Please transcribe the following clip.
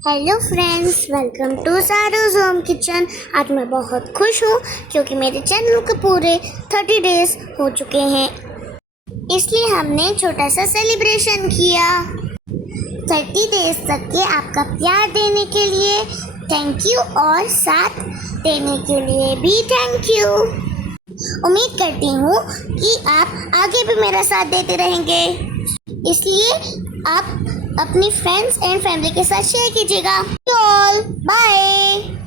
Hello friends, welcome to Saru's home kitchen. आज मैं बहुत खुश हूँ क्योंकि मेरे चैनल को पूरे 30 डेज हो चुके हैं, इसलिए हमने छोटा सा सेलिब्रेशन किया। 30 डेज तक के आपका प्यार देने के लिए थैंक यू और साथ देने के लिए भी थैंक यू। उम्मीद करती हूँ कि आप आगे भी मेरा साथ देते रहेंगे, इसलिए आप अपनी फ्रेंड्स एंड फैमिली के साथ शेयर कीजिएगा। All bye.